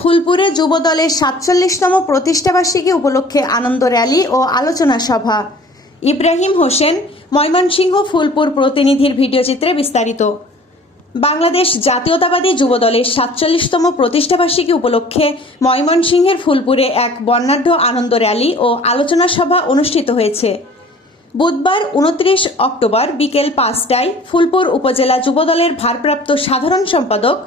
ফুলপুরে যুবদলের ৪৭তম প্রতিষ্ঠাবার্ষিকী উপলক্ষে আনন্দ র্যালি ও আলোচনা সভা। ইব্রাহিম হোসেন, ময়মনসিংহ ফুলপুর প্রতিনিধির ভিডিওচিত্রে বিস্তারিত। বাংলাদেশ জাতীয়তাবাদী যুবদলের ৪৭তম প্রতিষ্ঠাবার্ষিকী উপলক্ষে ময়মনসিংহের ফুলপুরে এক বর্ণাঢ্য আনন্দ র্যালি ও আলোচনা সভা অনুষ্ঠিত হয়েছে। বুধবার ২৯ অক্টোবর বিকেল ৫টায় ফুলপুর উপজেলা যুবদলের ভারপ্রাপ্ত সাধারণ সম্পাদক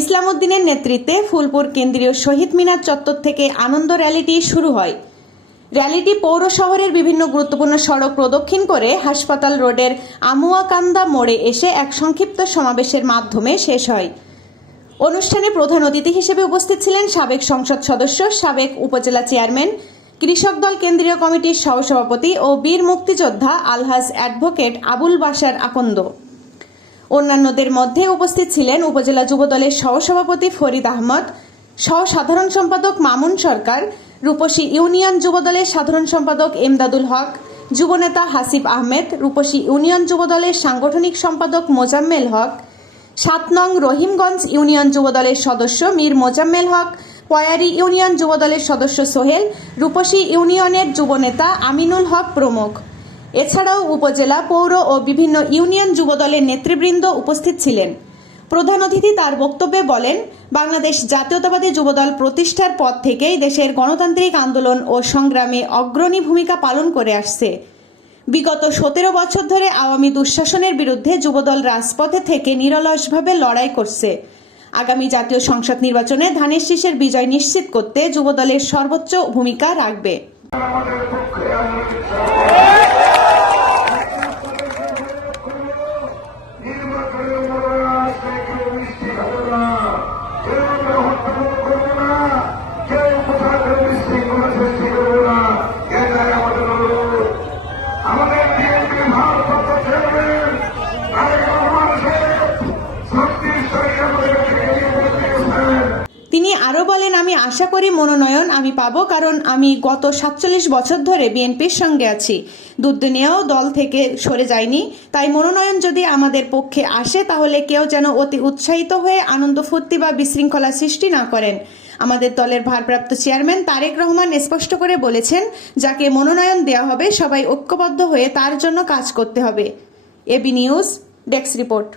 ইসলাম উদ্দিনের নেতৃত্বে ফুলপুর কেন্দ্রীয় শহীদ মিনার চত্বর থেকে আনন্দ র্যালিটি শুরু হয়। র্যালিটি পৌর শহরের বিভিন্ন গুরুত্বপূর্ণ সড়ক প্রদক্ষিণ করে হাসপাতাল রোডের আমুয়াকান্দা মোড়ে এসে এক সংক্ষিপ্ত সমাবেশের মাধ্যমে শেষ হয়। অনুষ্ঠানে প্রধান অতিথি হিসেবে উপস্থিত ছিলেন সাবেক সংসদ সদস্য, সাবেক উপজেলা চেয়ারম্যান, কৃষক দল কেন্দ্রীয় কমিটির সহসভাপতি ও বীর মুক্তিযোদ্ধা আলহাজ অ্যাডভোকেট আবুল বাশার আকন্দ। অন্যান্যদের মধ্যে উপস্থিত ছিলেন উপজেলা যুবদলের সহসভাপতি ফরিদ আহমদ, সহ সাধারণ সম্পাদক মামুন সরকার, রূপসী ইউনিয়ন যুবদলের সাধারণ সম্পাদক এমদাদুল হক, যুবনেতা হাসিব আহমেদ, রূপসী ইউনিয়ন যুবদলের সাংগঠনিক সম্পাদক মোজাম্মেল হক, ৭ নং রহিমগঞ্জ ইউনিয়ন যুবদলের সদস্য মীর মোজাম্মেল হক, পয়ারি ইউনিয়ন যুবদলের সদস্য সোহেল, রূপসী ইউনিয়নের যুবনেতা আমিনুল হক প্রমুখ। এছাড়াও উপজেলা, পৌর ও বিভিন্ন ইউনিয়ন যুবদলের নেতৃবৃন্দ উপস্থিত ছিলেন। প্রধান অতিথি তার বক্তব্যে বলেন, বাংলাদেশ জাতীয়তাবাদী যুবদল প্রতিষ্ঠার পর থেকেই দেশের গণতান্ত্রিক আন্দোলন ও সংগ্রামে অগ্রণী ভূমিকা পালন করে আসছে। বিগত ১৭ বছর ধরে আওয়ামী দুঃশাসনের বিরুদ্ধে যুবদল রাজপথে থেকে নিরলসভাবে লড়াই করছে। আগামী জাতীয় সংসদ নির্বাচনে ধানের শীষের বিজয় নিশ্চিত করতে যুবদলের সর্বোচ্চ ভূমিকা রাখবে। তিনি আরও বলেন, আমি আশা করি মনোনয়ন আমি পাবো, কারণ আমি গত ৪৭ বছর ধরে বিএনপির সঙ্গে আছি, দুর্দিনেও দল থেকে সরে যায়নি। তাই মনোনয়ন যদি আমাদের পক্ষে আসে তাহলে কেউ যেন অতি উৎসাহিত হয়ে আনন্দ ফুর্তি বা বিশৃঙ্খলা সৃষ্টি না করেন। আমাদের দলের ভারপ্রাপ্ত চেয়ারম্যান তারেক রহমান স্পষ্ট করে বলেছেন, যাকে মনোনয়ন দেওয়া হবে সবাই ঐক্যবদ্ধ হয়ে তার জন্য কাজ করতে হবে। A B news desk report.